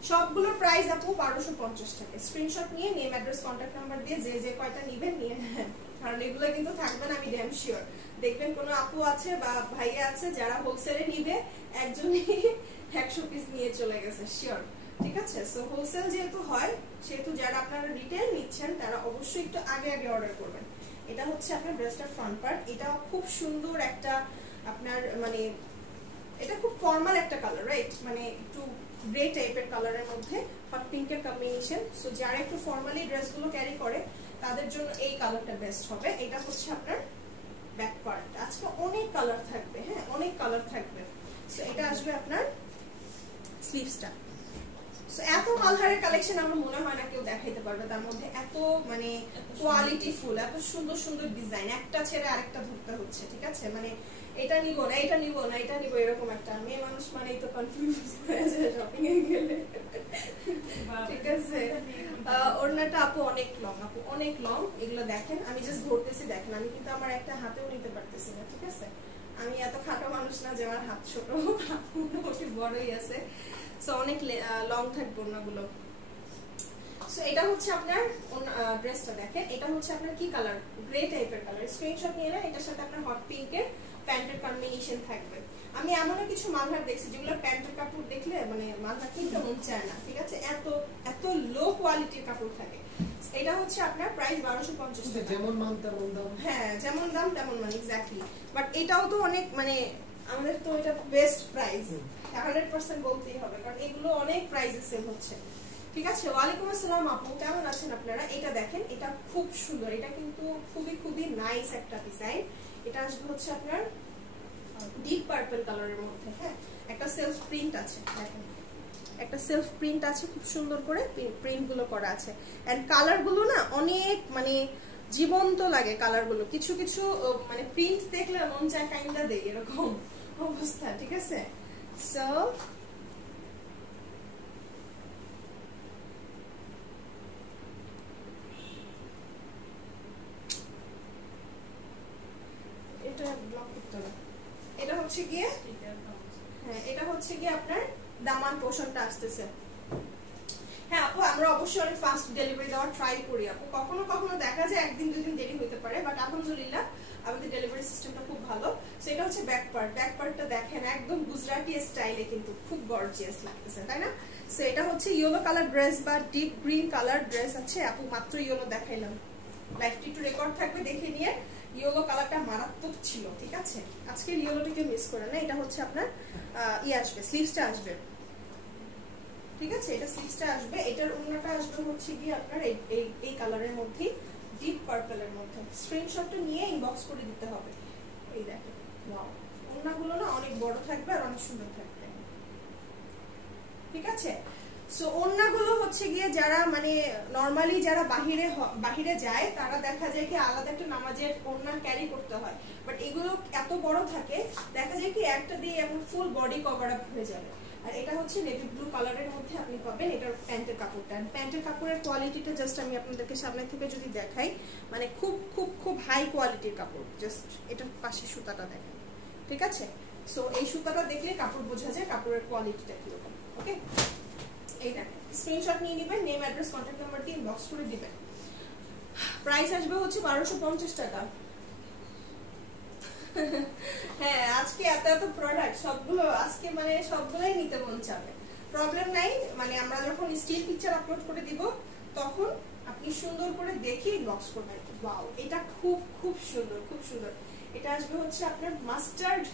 সবগুলোর প্রাইস আপু 1250 টাকা। স্ক্রিনশট নিয়ে নেম, অ্যাড্রেস, কন্টাক্ট নাম্বার দিয়ে যে যে কয়টা নেবেন নিয়ে নেন, কারণ এগুলো কিন্তু থাকবে না, আমি ড্যাম শিওর। দেখবেন কোনো আপু আছে বা ভাইয়া আছে যারা হোলসেলে নিবে, একজনই 100 পিস নিয়ে চলে গেছে, শিওর, ঠিক আছে। সো হোলসেল যেহেতু হয় সেহেতু যারা আপনারা রিটেল নিচ্ছেন তারা অবশ্যই একটু আগে আগে অর্ডার করবেন। এটা হচ্ছে আপনার ড্রেসটার ফ্রন্ট পার্ট, এটা খুব সুন্দর একটা আপনার মানে এটা খুব ফর্মাল একটা কালার, রাইট, মানে একটু গ্রে টাইপের কালারের মধ্যে হট পিঙ্কের কম্বিনেশন। সো যারা একটু ফর্মালি ড্রেসগুলো ক্যারি করে তাদের জন্য এই কালারটা বেস্ট হবে। এটা হচ্ছে আপনার ব্যাক পার্ট। আজকে অনেক কালার থাকবে, হ্যাঁ অনেক কালার থাকবে। সো এটা আসবে আপনার স্লিভসটা। সো এত মালহারের কালেকশন আমার মনে হয় না কেউ দেখাইতে পারবে, তার মধ্যে এত মানে কোয়ালিটি ফুল, এত সুন্দর সুন্দর ডিজাইন, একটা ছেড়ে আরেকটা ধরতে হচ্ছে, ঠিক আছে? মানে এটা নিব না, এটা নিব না, এটা নিব, এরকম একটা মেয়ে মানুষ মানেই তো কনফিউজ হয়ে যায় শপিং এ গেলে, ঠিক আছে? ওড়নাটা আপু অনেক লং, আপু অনেক লং। এগুলো দেখেন, আমি জাস্ট ধরতেছি, দেখেন আমি কিন্তু আমার একটা হাতেও নিতে পারতেছি না, ঠিক আছে? আমি এত খাটো মানুষ না যে আমার হাত ছোট, মোটামুটি বড়ই আছে। সো অনেক লং থাকবে ওড়নাগুলো। সো এটা হচ্ছে আপনার ড্রেসটা দেখেন, এটা হচ্ছে আপনার কি কালার, গ্রে টাইপের কালার। স্ক্রিনশট নিয়ে না, এটার সাথে আপনার হট পিঙ্কের প্যান্টের কম্বিনেশন থাকবে। আমি এমনও কিছু মালহার দেখছি যেগুলো প্যান্টের কাপড় দেখলে মানে মালহার কিনতে মন চায় না, ঠিক আছে? এত এত লো কোয়ালিটির কাপড় থাকে। এটা হচ্ছে আপনার প্রাইস 1250 টাকা। যেমন মান তেমন দাম। হ্যাঁ যেমন দাম তেমন মান, এক্স্যাক্টলি। বাট এটাও তো অনেক মানে আমাদের তো এটা বেস্ট প্রাইস 100% বলতেই হবে, কারণ এগুলো অনেক প্রাইসে সেল হচ্ছে, ঠিক আছে? ওয়ালাইকুম আসসালাম আপু, কেমন আছেন আপনারা? এটা দেখেন, এটা খুব সুন্দর, এটা কিন্তু খুবই খুবই নাইস একটা ডিজাইন। এটা আসবে হচ্ছে আপনার ডিপ পার্পল কালারের মধ্যে, হ্যাঁ একটা সেলফ প্রিন্ট আছে, দেখেন একটা সেলফ প্রিন্ট আছে, খুব সুন্দর করে প্রিন্ট গুলো করা আছে। এন্ড কালার গুলো না অনেক মানে জীবন্ত লাগে কালার গুলো, কিছু কিছু মানে প্রিন্ট দেখলে মন চায় কাইন্ডা দেই, এরকম অবস্থা, ঠিক আছে? সো এটা ব্লক করতে হবে। এটা হচ্ছে গিয়ে হ্যাঁ এটা হচ্ছে গিয়ে আপনার দামান পোর্শনটা আসতেছে। হ্যাঁ আপু আমরা অবশ্যই অনেক ফাস্ট ডেলিভারি দেওয়ার ট্রাই করি আপু, কখনো কখনো দেখা যায় একদিন দুই দিন দেরি হতে পারে, বাট আলহামদুলিল্লাহ আমাদের ডেলিভারি সিস্টেমটা খুব ভালো। সো এটা হচ্ছে ব্যাক পার্ট, ব্যাক পার্টটা দেখেন একদম গুজরাটি স্টাইলে কিন্তু খুব গর্জিয়াস লাগতেছে, তাই না? সো এটা হচ্ছে ইয়েলো কালার ড্রেস বা ডিপ গ্রিন কালার ড্রেস আছে আপু, মাত্র ইয়েলো দেখাইলাম, লাইভটি একটু রেকর্ড থাকবে দেখে নিয়ে। ইয়েলো কালারটা মারাত্মক ছিল, ঠিক আছে? আজকের ইয়েলোটাকে মিস করে না। এটা হচ্ছে আপনার আসবে স্লিভসটা আসবে, ঠিক আছে? এটা স্লিভসটা আসবে, এটার ওড়নাটা আসবে হচ্ছে গিয়ে আপনার এই কালারের মধ্যে, ডিপ পার্পলের মধ্যে। স্ক্রিনশটটা নিয়ে ইনবক্স করে দিতে হবে। এই দেখেন ওয়াও, ওড়নাগুলো না অনেক বড় থাকবে আর অনেক সুন্দর থাকবে, ঠিক আছে? সো ওড়নাগুলো হচ্ছে গিয়ে যারা মানে নরমালি যারা বাহিরে যায় তারা দেখা যায় কি আলাদা একটা নামাজের ওড়না ক্যারি করতে হয়, বাট এগুলো এত বড় থাকে দেখা যায় কি একটা দিয়ে এমন ফুল বডি কভার আপ হয়ে যাবে। আর এটা হচ্ছে নেভি ব্লু কালারের মধ্যে আপনি পাবেন এটার প্যান্টের কাপড়টা। প্যান্টের কাপড়ের কোয়ালিটিটা জাস্ট আমি আপনাদেরকে সামনে থেকে যদি দেখাই, মানে খুব খুব খুব হাই কোয়ালিটির কাপড়। জাস্ট এটার পাশে সুতাটা দেখেন, ঠিক আছে? সো এই সুতাটা দেখলে কাপড় বোঝা যায় কাপড়ের কোয়ালিটিটা কিরকম। ওকে, এই দেখেন, স্ক্রিনশট নিয়ে নেবেন, নেম অ্যাড্রেস কন্ট্যাক্ট নাম্বার দিয়ে ইনবক্স করে দিবেন। প্রাইস আসবে হচ্ছে 1250 টাকা। হ্যাঁ আজকে এত এত প্রোডাক্ট, সবগুলো আজকে মানে সবগুলোই নিতে মন চাবে, প্রবলেম নাই। মানে আমরা যখন স্টিল পিকচার আপলোড করে দিব তখন আপনি সুন্দর করে দেখে ইনবক্স করবেন। ওয়াও, এটা খুব খুব সুন্দর, খুব সুন্দর। এটা আসবে হচ্ছে আপনার মাস্টার্ড,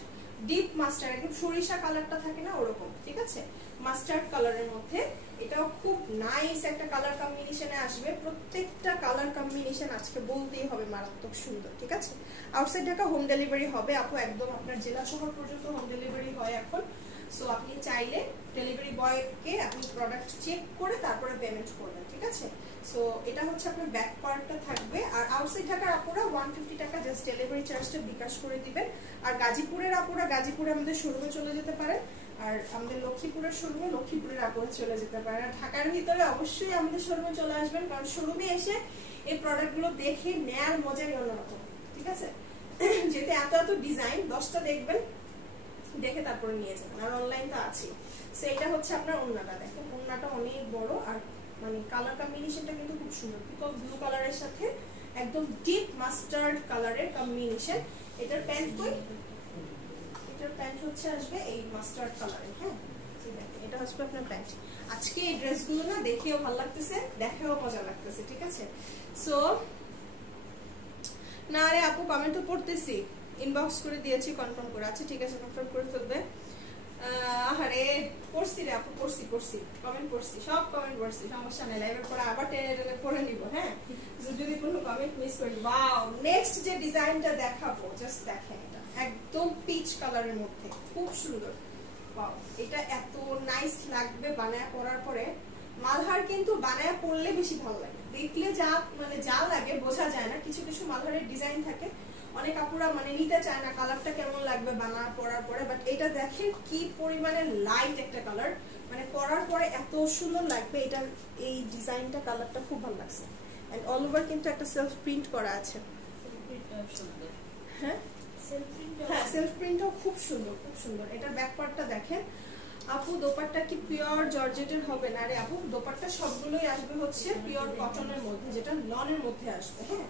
ডিপ মাস্টার্ড, একদম সরিষা কালারটা থাকে না ওরকম, ঠিক আছে? মাস্টার্ড কালারের মধ্যে এটাও খুব নাইস একটা কালার কম্বিনেশনে আসবে। প্রত্যেকটা কালার কম্বিনেশন আজকে বলতেই হবে মারাত্মক সুন্দর, ঠিক আছে? আউটসাইড ঢাকা হোম ডেলিভারি হবে আপু, একদম আপনার জেলা শহর পর্যন্ত হোম ডেলিভারি হয় এখন। সো আপনি চাইলে ডেলিভারি বয়কে আপনি প্রোডাক্ট চেক করে তারপরে পেমেন্ট করবেন, ঠিক আছে? সো এটা হচ্ছে আপনার ব্যাক পার্টটা থাকবে। আর আউটসাইড ঢাকার আপুরা 150 টাকা জাস্ট ডেলিভারি চার্জটা বিকাশ করে দিবেন। আর গাজীপুরের আপুরা গাজীপুরে আমাদের শোরুমে চলে যেতে পারেন, আর আমাদের লক্ষ্মীপুরের শোরুমে লক্ষ্মীপুরের আপুরা চলে যেতে পারেন। আর ঢাকার ভিতরে অবশ্যই আমাদের শোরুমে চলে আসবেন, কারণ শোরুমে এসে এই প্রোডাক্টগুলো দেখে নেয়ার মজাই অন্যরকম, ঠিক আছে? যেতে এত এত ডিজাইন 10টা দেখবেন, দেখে তারপরে নিয়ে যাবেন। আর অনলাইন তো আছে। সো এটা হচ্ছে আপনার ওড়নাটা দেখেন, ওড়নাটা অনেক বড় আর মানে কালার কম্বিনেশনটা কিন্তু খুব সুন্দর, পিকক ব্লু কালারের সাথে একদম ডিপ মাস্টার্ড কালারের কম্বিনেশন। এটার প্যান্ট কই, এটার প্যান্ট হচ্ছে আসবে এই মাস্টার্ড কালারের। হ্যাঁ এটা হচ্ছে আপনার প্যান্ট। আজকে এই ড্রেসগুলো না দেখেও ভালো লাগতেছে, দেখেও মজা লাগতেছে, ঠিক আছে? সো না রে আপু কমেন্ট তো পড়তেছি, ইনবক্স করে দিয়েছি কনফার্ম করে। আচ্ছা ঠিক আছে, কনফার্ম করে ফেলবে। আরে পড়ছি রে আপু, পড়ছি কমেন্ট পড়ছি, সব কমেন্ট পড়ছি, সমস্যা নেই, লাইভের পরে আবার টেনে পড়ে নিব। হ্যাঁ, যদি কোনো কমেন্ট মিস করি। ওয়াও, নেক্সট যে ডিজাইনটা দেখাবো জাস্ট দেখেন, এটা একদম পিচ কালারের মধ্যে খুব সুন্দর। ওয়াও, এটা এত নাইস লাগবে বানায় পরার পরে। মালহার কিন্তু বানায় পরলে বেশি ভালো লাগে, দেখলে যা মানে যা লাগে বোঝা যায় না। কিছু কিছু মালহারের ডিজাইন থাকে, অনেক আপুরা মানে নিতে চায় না কালারটা কেমন লাগবে বানা পরার পরে, বাট এটা দেখেন কি পরিমাণে লাইট একটা কালার, মানে পরার পরে এত সুন্দর লাগবে। এটা এই ডিজাইনটা কালারটা খুব ভালো লাগছে, এন্ড অল ওভার কিন্তু একটা সেলফ প্রিন্ট করা আছে। হ্যাঁ, সেলফ প্রিন্টটাও খুব সুন্দর, খুব সুন্দর। এটার ব্যাক পার্টটা দেখেন আপু, দোপাট্টা কি পিওর জর্জেটের হবে না রে আপু? দোপাট্টা সবগুলোই আসবে হচ্ছে পিওর কটনের মধ্যে, যেটা লনের মধ্যে আসবে। হ্যাঁ,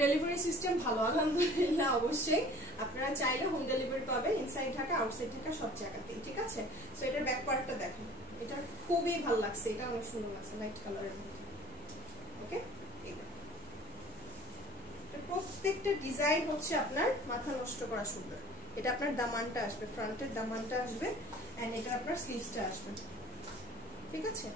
ডেলিভারি সিস্টেম ভালো আলহামদুলিল্লাহ, অবশ্যই আপনারা চাইলে হোম ডেলিভারি পাবেন ইনসাইড ঢাকা আউটসাইড ঢাকা সব জায়গাতেই, ঠিক আছে। সো এটার ব্যাক পার্টটা দেখেন, এটা খুবই ভালো লাগছে, এটা অনেক সুন্দর লাগছে লাইট কালারের মধ্যে। ওকে, প্রত্যেকটা ডিজাইন হচ্ছে আপনার মাথা নষ্ট করা সুন্দর। এটা আপনার দামানটা আসবে, ফ্রন্টের দামানটা আসবে, এন্ড এটা আপনার স্লিভসটা আসবে, ঠিক আছে।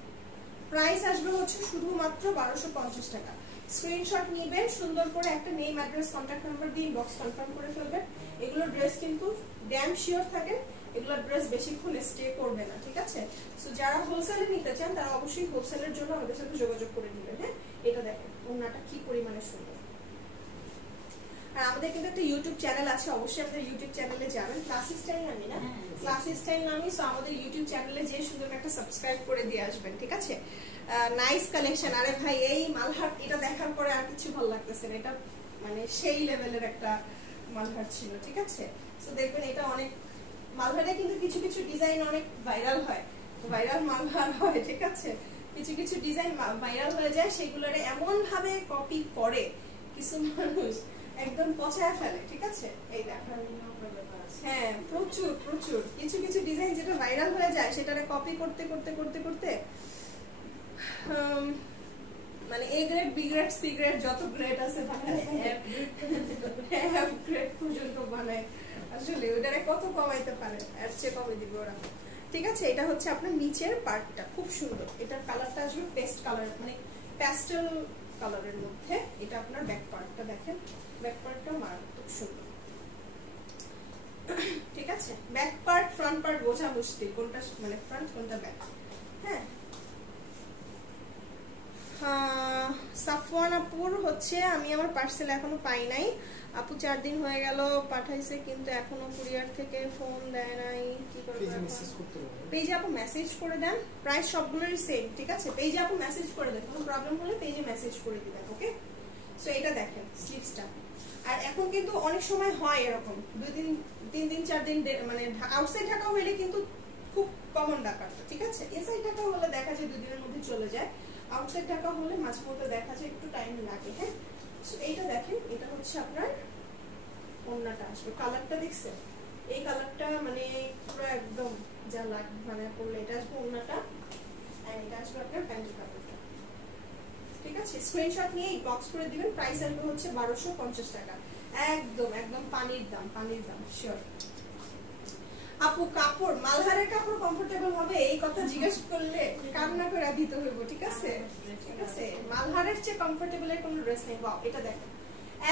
প্রাইস আসবে হচ্ছে শুধুমাত্র 1250 টাকা। স্ক্রিনশট নেবেন, সুন্দর করে একটা নেম, অ্যাড্রেস, কন্ট্যাক্ট নাম্বার দিয়ে ইনবক্স কনফার্ম করে ফেলবেন। এগুলো ড্রেস কিন্তু ড্যাম শিওর থাকেন, এগুলো ড্রেস বেশিক্ষণ স্টে করবে না, ঠিক আছে। সো যারা হোলসেলে নিতে চান তারা অবশ্যই হোলসেলের জন্য আমাদের সাথে যোগাযোগ করে নেবেন। হ্যাঁ, এটা দেখেন ওড়নাটা কি পরিমাণে সুন্দর। আর আমাদের কিন্তু একটা ইউটিউব চ্যানেল আছে, অবশ্যই আপনাদের ইউটিউব চ্যানেলে যাবেন, ক্লাসিক স্টাইল নামি না, ক্লাসিক স্টাইল নামি। সো আমাদের ইউটিউব চ্যানেলে যে সুন্দর একটা সাবস্ক্রাইব করে দিয়ে আসবেন, ঠিক আছে। Nice collection. আরে ভাই, এই মালহার এটা দেখার পরে আর কিছু ভালো লাগতেছে না, এটা মানে সেই লেভেলের একটা মালহার ছিল, ঠিক আছে। সো দেখবেন এটা অনেক মালহারে কিন্তু কিছু কিছু ডিজাইন অনেক ভাইরাল হয়, ভাইরাল মালহার হয়, ঠিক আছে। কিছু কিছু ডিজাইন ভাইরাল হয়ে যায়, সেগুলোরে এমন ভাবে কপি করে কিছু মানুষ একদম পচায় ফেলে, ঠিক আছে। এই দেখার হ্যাঁ, প্রচুর প্রচুর কিছু কিছু ডিজাইন যেটা ভাইরাল হয়ে যায় সেটারে কপি করতে করতে করতে করতে মানে A grade, B grade, C grade, যত গ্রেড আছে এফ গ্রেড পর্যন্ত বানায়। আসলে ওটারে কত কমাইতে পারে, এর চেয়ে কমে দিবে ওরা, ঠিক আছে। এটা হচ্ছে আপনার নিচের পার্টটা খুব সুন্দর, এটার কালারটা আসবে পেস্ট কালার, মানে প্যাস্টেল কালারের মধ্যে। এটা আপনার ব্যাক পার্টটা দেখেন, ব্যাক পার্টটা মারাত্মক সুন্দর, ঠিক আছে। ব্যাক পার্ট ফ্রন্ট পার্ট বোঝা মুশকিল কোনটা মানে ফ্রন্ট কোনটা ব্যাক। হ্যাঁ, সাফওয়ান আপুর হচ্ছে আমি আমার পার্সেল এখনো পাই নাই আপু, 4 দিন হয়ে গেল পাঠাইছে কিন্তু এখনো কুরিয়ার থেকে ফোন দেয় নাই, কি করব? পেজে আপু মেসেজ করে দেন, প্রাইস সবগুলোরই সেম, ঠিক আছে। পেজে আপু মেসেজ করে দেন, কোনো প্রবলেম হলে পেজে মেসেজ করে দিবেন, ওকে। সো এটা দেখেন স্লিভসটা, আর এখন কিন্তু অনেক সময় হয় এরকম 2 দিন 3 দিন 4 দিন, মানে আউটসাইড ঢাকা হইলে কিন্তু খুব কমন ব্যাপারটা, ঠিক আছে। ইনসাইড ঢাকা হলে দেখা যায় 2 দিনের মধ্যে চলে যায়, আউটসাইড ঢাকা হলে মাঝে মধ্যে দেখা যায় একটু টাইম লাগে। হ্যাঁ, সো এইটা দেখেন, এটা হচ্ছে আপনার ওড়নাটা আসবে, কালারটা দেখছেন, এই কালারটা মানে পুরো একদম যা লাগে মানে পরলে এটা আসবে ওড়নাটা, আর এটা আসবে আপনার প্যান্টের কাপড়টা, ঠিক আছে। স্ক্রিনশট নিয়ে বক্স করে দিবেন। প্রাইস আসবে হচ্ছে 1250 টাকা, একদম একদম পানির দাম, পানির দাম শিওর। আপু কাপড়, মালহারের কাপড় কমফোর্টেবল হবে এই কথা জিজ্ঞেস করলে কান্না করে দিতে হইব, ঠিক আছে, ঠিক আছে। মালহারের চেয়ে কমফোর্টেবল এর কোনো ড্রেস নেই। বাহ, এটা দেখেন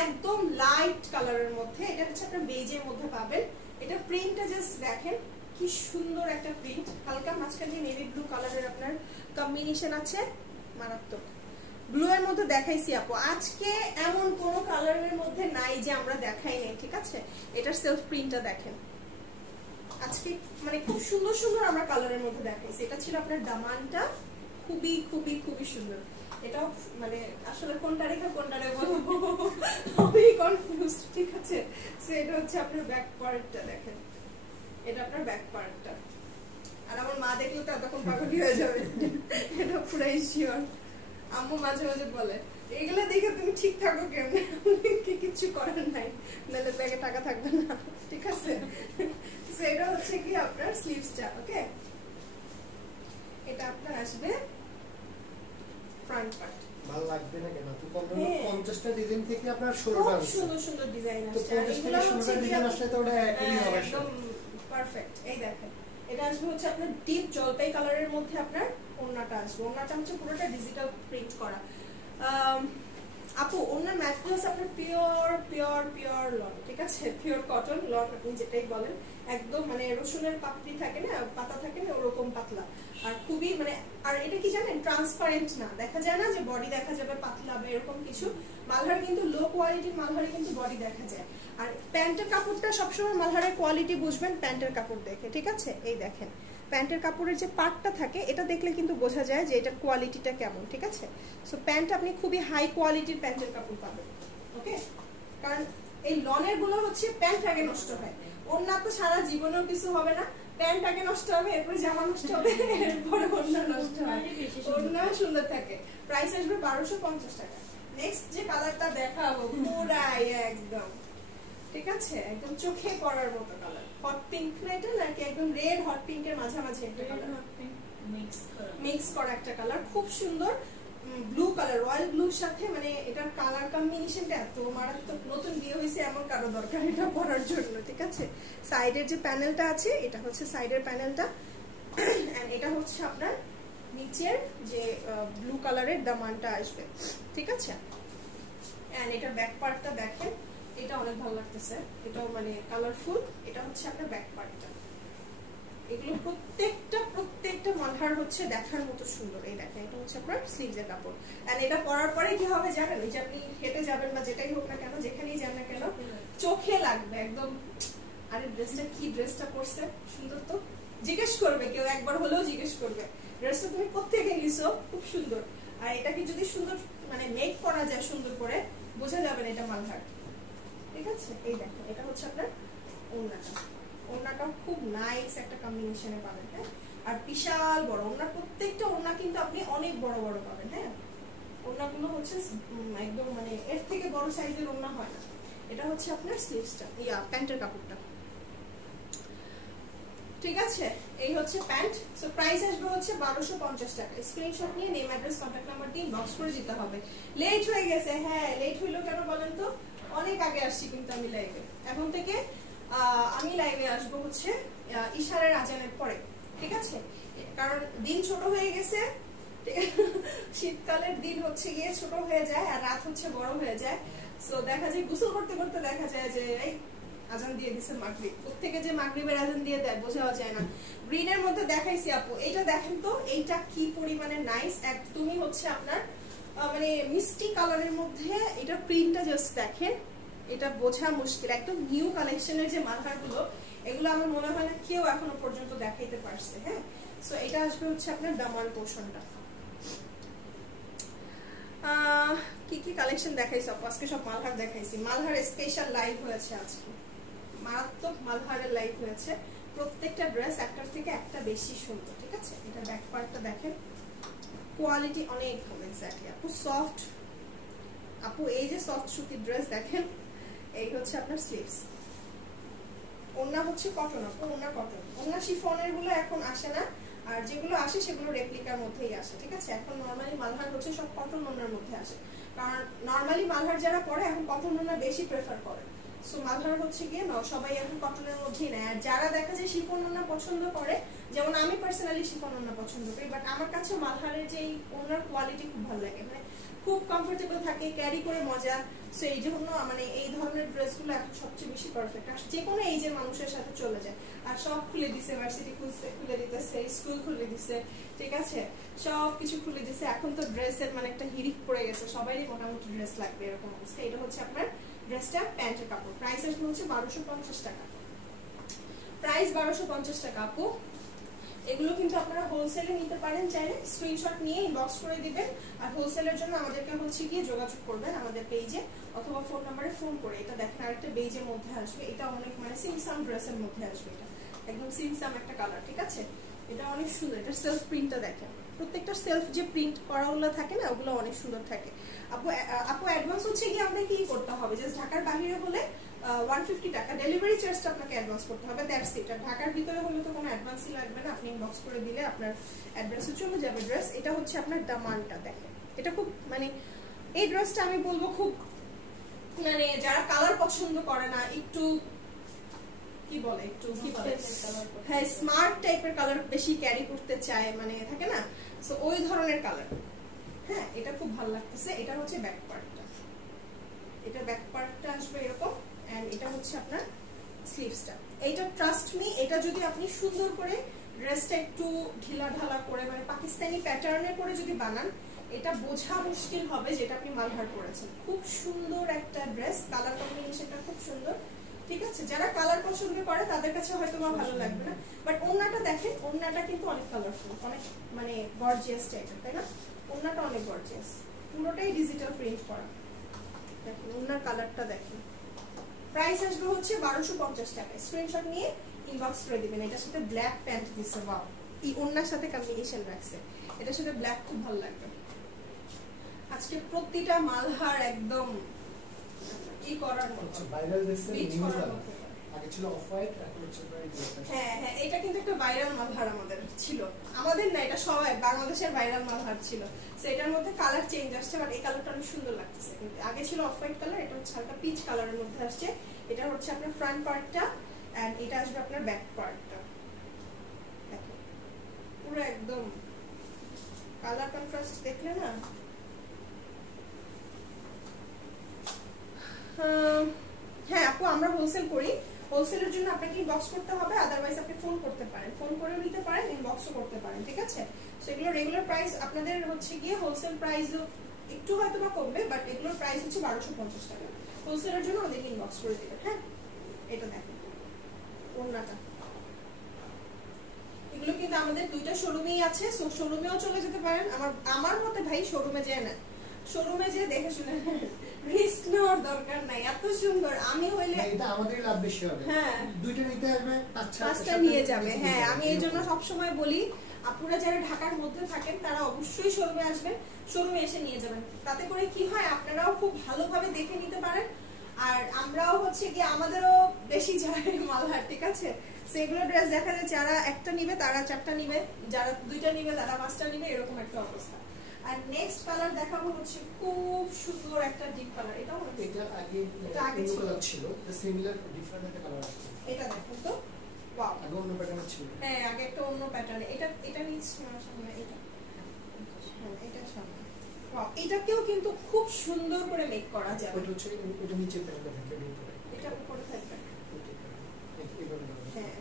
একদম লাইট কালারের মধ্যে, এটা হচ্ছে আপনার বেজের মধ্যে পাবেন। এটা প্রিন্টটা জাস্ট দেখেন কি সুন্দর একটা প্রিন্ট, হালকা মাঝখানে নেভি ব্লু কালারের আপনার কম্বিনেশন আছে, মারাত্মক। ব্লু এর মধ্যে দেখাইছি আপু, আজকে এমন কোন কালারের মধ্যে নাই যে আমরা দেখাই নাই, ঠিক আছে। এটার সেলফ প্রিন্টটা দেখেন, আজকে মানে খুব সুন্দর সুন্দর আমরা কালারের মধ্যে দেখাইছি। এটা ছিল আপনার দামানটা, খুবই খুবই খুবই সুন্দর। এটাও মানে আসলে কোনটা রেখে কোনটা বলবো আমি কনফিউজড, ঠিক আছে। সো এটা হচ্ছে আপনার ব্যাক পার্টটা দেখেন, এটা আপনার ব্যাক পার্টটা। আর আমার মা দেখলে তো তখন পাগল হয়ে যাবে, এটা পুরাই শিওর। আম্মু মাঝে মাঝে বলে এগুলা দেখে তুমি ঠিক থাকো কেমনে, কিছু করার নাই, নাহলে ব্যাগে টাকা থাকবে না, ঠিক আছে। সেটা হচ্ছে কি আপনার স্লিভসটা, ওকে। এটা আপনার আসবে ফ্রন্ট পার্ট। ভালো লাগবে না কেন? তো 50টা ডিজাইন থেকে আপনার 16টা আছে, সুন্দর সুন্দর ডিজাইন আছে। তো 50 থেকে 16টা ডিজাইন আসলে তো ওটা একই হবে, একদম পারফেক্ট। এই দেখেন এটা আসবে হচ্ছে আপনার ডিপ জলপাই কালারের মধ্যে আপনার ওড়নাটা আসবে। ওড়নাটা হচ্ছে পুরোটা ডিজিটাল প্রিন্ট করা। আপু ওড়নার ম্যাটেরিয়ালস আপনার পিওর পিওর পিওর লন, ঠিক আছে, পিওর কটন লন আপনি যেটাই বলেন, একদম মানে রসুনের পাপড়ি থাকে না, পাতা থাকে না, ওরকম পাতলা। আর খুবই মানে, আর এটা কি জানেন ট্রান্সপারেন্ট না, দেখা যায় না যে বডি দেখা যাবে পাতলা বা এরকম কিছু। মালহার কিন্তু লো কোয়ালিটির মালহারে কিন্তু বডি দেখা যায়। আর প্যান্টের কাপড়টা সবসময় মালহারের কোয়ালিটি বুঝবেন প্যান্টের কাপড় দেখে, ঠিক আছে। এই দেখেন প্যান্টের কাপড়ের যে পার্টটা থাকে এটা দেখলে কিন্তু বোঝা যায় যে এটা কোয়ালিটিটা কেমন, ঠিক আছে। সো প্যান্ট আপনি খুবই হাই কোয়ালিটির প্যান্টের কাপড় পাবেন, ওকে। কারণ এই লনের গুলো হচ্ছে প্যান্ট আগে নষ্ট হয়, ওড়না তো সারা জীবনেও কিছু হবে না, প্যান্ট আগে নষ্ট হবে, এরপরে জামা নষ্ট হবে, এরপরে ওড়না নষ্ট হবে, ওড়না সুন্দর থাকে। প্রাইস আসবে 1250 টাকা। নেক্সট যে কালারটা দেখাবো পুরাই একদম, ঠিক আছে, একদম চোখে পড়ার মতো কালার। হট পিঙ্ক না এটা, নাকি একদম রেড হট পিঙ্কের মাঝামাঝি একটা কালার, মিক্স করা একটা কালার, খুব সুন্দর। ব্লু কালার, রয়্যাল ব্লুর সাথে মানে এটার কালার কম্বিনেশনটা এত মারাত্মক, নতুন বিয়ে হয়েছে এমন কারো দরকার এটা পরার জন্য, ঠিক আছে। সাইডের যে প্যানেলটা আছে এটা হচ্ছে সাইডের প্যানেলটা, এন্ড এটা হচ্ছে আপনার নিচের যে ব্লু কালারের দামানটা আসবে, ঠিক আছে। এন্ড এটার ব্যাক পার্টটা দেখেন, এটা অনেক ভালো লাগতেছে, এটাও মানে কালারফুল। এটা হচ্ছে আপনার ব্যাক পার্টটা, এগুলো প্রত্যেকটা মালহার হচ্ছে দেখার মতো সুন্দর। এই দেখেন এটা হচ্ছে আপনার স্লিভসের কাপড়। এন্ড এটা পরার পরে কি হবে জানেন, ওই যে আপনি হেঁটে যাবেন বা যেটাই হোক না কেন, যেখানেই যান না কেন, চোখে লাগবে একদম, আরে ড্রেসটা কি, ড্রেসটা পরছে সুন্দর তো, জিজ্ঞেস করবে কেউ, একবার হলেও জিজ্ঞেস করবে ড্রেসটা তুমি কোত্থেকে নিছো, খুব সুন্দর। আর এটাকে যদি সুন্দর মানে মেক করা যায় সুন্দর করে, বোঝা যাবে না এটা মালহার, ঠিক আছে। এই দেখেন এটা হচ্ছে আপনার ওড়নাটা, ওড়নাটাও খুব নাইস একটা কম্বিনেশনে পাবেন, হ্যাঁ। আর বিশাল বড় ওড়না, প্রত্যেকটা ওড়না কিন্তু আপনি অনেক বড় বড় পাবেন, হ্যাঁ। ওড়নাগুলো হচ্ছে একদম মানে এর থেকে বড় সাইজের ওড়না হয় না। এটা হচ্ছে আপনার স্লিভসটা, প্যান্টের কাপড়টা, ঠিক আছে। এই হচ্ছে প্যান্ট। সো প্রাইস আসবে হচ্ছে 1250 টাকা। স্ক্রিনশট নিয়ে নেম, অ্যাড্রেস, কন্টাক্ট নাম্বার দিয়ে ইনবক্স করে দিতে হবে। লেট হয়ে গেছে, হ্যাঁ লেট হইলো কেন বলেন তো, অনেক আগে আসছি কিন্তু আমি লাইভে। এখন থেকে আমি লাইভে আসবো হচ্ছে ইশারের আজানের পরে, ঠিক আছে। কারণ দিন ছোট হয়ে গেছে, শীতকালের দিন হচ্ছে গিয়ে ছোট হয়ে যায় আর রাত হচ্ছে বড় হয়ে যায়। সো দেখা যায় গোসল করতে করতে দেখা যায় যে এই আজান দিয়ে দিছে মাগরিব, প্রত্যেকে যে মাগরিবের আজান দিয়ে দেয় বোঝাও যায় না। গ্রিনের মধ্যে দেখাইছি আপু, এইটা দেখেন তো, এইটা কি পরিমাণে নাইস, একদমই হচ্ছে আপনার মানে মিষ্টি কালারের মধ্যে, এটা প্রিন্টটা জাস্ট দেখেন, এটা বোঝা মুশকিল। একদম নিউ কালেকশনের যে মালহার গুলো, এগুলো আমার মনে হয় না কেউ এখনো পর্যন্ত দেখাইতে পারছে, হ্যাঁ। সো এটা আসবে হচ্ছে আপনার দামান পোর্শনটা। কি কি কালেকশন দেখাইছি আজকে, সব মালহার দেখাইছি। মালহার স্পেশাল লাইভ হয়েছে আজকে, মারাত্মক মালহারের লাইভ হয়েছে। প্রত্যেকটা ড্রেস একটার থেকে একটা বেশি সুন্দর, ঠিক আছে। এটা ব্যাক পার্টটা দেখেন, কোয়ালিটি অনেক ভালো, এক্স্যাক্টলি আপু সফট, আপু এই যে সফট সুতির ড্রেস দেখেন, এই হচ্ছে আপনার স্লিভস। ওড়না হচ্ছে কটন, আপু ওড়না কটন, ওড়না শিফনের গুলো এখন আসে না, আর যেগুলো আসে সেগুলো রেপ্লিকার মধ্যেই আসে, ঠিক আছে। এখন নরমালি মালহার হচ্ছে সব কটন ওড়নার মধ্যে আসে, কারণ নরমালি মালহার যারা পরে এখন কটন ওড়না বেশি প্রেফার করে। সো মালহার হচ্ছে গিয়ে সবাই এখন কটনের মধ্যেই নেয়। আর যারা দেখা যায় শিফন ওড়না পছন্দ করে, যেমন আমি পার্সোনালি শিফন ওড়না পছন্দ করি, বাট আমার কাছে মালহারের যে ওড়নার কোয়ালিটি খুব ভালো লাগে, মানে খুব কমফোর্টেবল থাকে, ক্যারি করে মজা। সো এই জন্য মানে এই ধরনের ড্রেসগুলো এখন সবচেয়ে বেশি পারফেক্ট, আর যে কোনো এইজের মানুষের সাথে চলে যায়। আর সব খুলে দিছে, ভার্সিটি খুলে দিতেছে, স্কুল খুলে দিছে, ঠিক আছে, সব কিছু খুলে দিছে। এখন তো ড্রেসের মানে একটা হিরিক পড়ে গেছে, সবারই মোটামুটি ড্রেস লাগবে এরকম অবস্থা। এটা হচ্ছে আপনার ড্রেসটা, প্যান্টের কাপড়। প্রাইস আসবে হচ্ছে 1250 টাকা, প্রাইস 1250 টাকা আপু। এগুলো কিন্তু আপনারা হোলসেলে নিতে পারেন, চাইলে স্ক্রিনশট নিয়ে ইনবক্স করে দিবেন। আর হোলসেলের জন্য আমাদেরকে হচ্ছে গিয়ে যোগাযোগ করবেন আমাদের পেজে অথবা ফোন নাম্বারে ফোন করে। এটা দেখেন আরেকটা বেজের মধ্যে আসবে, এটা অনেক মানে সিমসাম ড্রেসের মধ্যে আসবে, এটা একদম সিমসাম একটা কালার, ঠিক আছে। এটা অনেক সুন্দর, এটা সেলফ প্রিন্টটা দেখেন, প্রত্যেকটা সেলফ যে প্রিন্ট করাগুলো থাকে না ওগুলো অনেক সুন্দর থাকে। আপু অ্যাডভান্স হচ্ছে গিয়ে আমাদের কি করতে হবে, জাস্ট ঢাকার বাইরে হলে 150 টাকা ডেলিভারি চার্জটা আপনাকে অ্যাডভান্স করতে হবে, দ্যাটস ইট। আর ঢাকার ভিতরে হলে তো কোনো অ্যাডভান্সই লাগবে না, আপনি ইনবক্স করে দিলে আপনার অ্যাড্রেসে চলে যাবে ড্রেস। এটা হচ্ছে আপনার দামানটা দেখেন, এটা খুব মানে এই ড্রেসটা আমি বলবো খুব মানে যারা কালার পছন্দ করে না, একটু কি কি বলে একটু কি বলে, হ্যাঁ স্মার্ট টাইপের কালার বেশি ক্যারি করতে চায়, মানে থাকে না, সো ওই ধরনের কালার। হ্যাঁ এটা খুব ভালো লাগতেছে। এটা হচ্ছে ব্যাক পার্টটা, এটা ব্যাক পার্টটা আসবে এরকম, এন্ড এটা হচ্ছে আপনার স্লিভসটা। এইটা ট্রাস্ট মি, এটা যদি আপনি সুন্দর করে ড্রেসটা একটু ঢিলা ঢালা করে মানে পাকিস্তানি প্যাটার্নে করে যদি বানান, এটা বোঝা মুশকিল হবে যেটা আপনি মালহার করেছেন। খুব সুন্দর একটা ড্রেস, কালার কম্বিনেশনটা খুব সুন্দর। ঠিক আছে, যারা কালার পছন্দ করে তাদের কাছে হয়তো বা ভালো লাগবে না, বাট ওড়নাটা দেখেন, ওড়নাটা কিন্তু অনেক কালারফুল, অনেক মানে গর্জিয়াস টাইপের, তাই না? ওড়নাটা অনেক গর্জিয়াস, পুরোটাই ডিজিটাল প্রিন্ট করা। দেখেন ওড়নার কালারটা দেখেন। প্রাইস আসবে হচ্ছে 1250 টাকা। স্ক্রিনশট নিয়ে ইনবক্স করে দিবেন। এটার সাথে ব্ল্যাক প্যান্ট দিছে, ওয়াও, এই ওড়নার সাথে কম্বিনেশন রাখছে, এটার সাথে ব্ল্যাক খুব ভালো লাগবে। আজকে প্রতিটা মালহার একদম কি করার মতো, ভাইরাল দেখছেন নিউ কালার, আগে ছিল অফ হোয়াইট, এখন হচ্ছে হ্যাঁ হ্যাঁ, এটা কিন্তু একটা ভাইরাল মালহার আমাদের ছিল, আমাদের না, এটা সবাই বাংলাদেশের ভাইরাল মালহার ছিল। সো এটার মধ্যে কালার চেঞ্জ আসছে, বাট এই কালারটা অনেক সুন্দর লাগতেছে। কিন্তু আগে ছিল অফ হোয়াইট কালার, এটা হচ্ছে হালকা পিচ কালারের মধ্যে আসছে। এটা হচ্ছে আপনার ফ্রন্ট পার্টটা, এন্ড এটা আসবে আপনার ব্যাক পার্টটা। দেখো পুরো একদম কালার কন্ট্রাস্ট দেখলে না। হ্যাঁ আপু, আমরা হোলসেল করি, হোলসেলের জন্য আপনাকে ইনবক্স করতে হবে, আদারওয়াইজ আপনি ফোন করতে পারেন, ফোন করেও নিতে পারেন, ইনবক্সও করতে পারেন। ঠিক আছে, সো এগুলো রেগুলার প্রাইস আপনাদের হচ্ছে গিয়ে হোলসেল প্রাইসও একটু হয়তো বা কমবে, বাট এগুলোর প্রাইস হচ্ছে 1250 টাকা। হোলসেলের জন্য আমাদেরকে ইনবক্স করে দিবেন। হ্যাঁ এটা দেখেন ওড়নাটা, এগুলো কিন্তু আমাদের দুইটা শোরুমেই আছে, সো শোরুমেও চলে যেতে পারেন। আমার মতে ভাই শোরুমে যায় না, শোরুমে যে দেখে শুনে রিস্ক নেওয়ার দরকার নাই, এত সুন্দর। আমি হইলে এটা আমাদের লাভ বেশি হবে, হ্যাঁ দুইটা নিতে আসবে, পাঁচটা নিয়ে যাবে। হ্যাঁ আমি এই জন্য সবসময় বলি, আপুরা যারা ঢাকার মধ্যে থাকেন তারা অবশ্যই শোরুমে আসবেন, শোরুমে এসে নিয়ে যাবেন। তাতে করে কি হয়, আপনারাও খুব ভালোভাবে দেখে নিতে পারেন, আর আমরাও হচ্ছে কি আমাদেরও বেশি যায় মালহার। ঠিক আছে, সেগুলো ড্রেস দেখা যায় যারা একটা নিবে তারা 4টা নিবে, যারা 2টা নিবে তারা 5টা নিবে, এরকম একটা অবস্থা। আর নেক্সট কালার দেখাবো হচ্ছে খুব সুন্দর একটা ডিপ কালার। এটা আগে ছিল, সিমিলার ডিফারেন্ট একটা কালার আসছে। এটা দেখুন তো, ওয়াও, আগে অন্য প্যাটার্ন ছিল। হ্যাঁ আগে একটা অন্য প্যাটার্নে, এটা নিচ্ছে সামনে, এটা সামনে, ওয়াও, এটাকেও কিন্তু খুব সুন্দর করে মেক করা যাবে। এটা হচ্ছে এটা নিচে প্যাটার্ন থাকে, এটা উপরে থাকবে। হ্যাঁ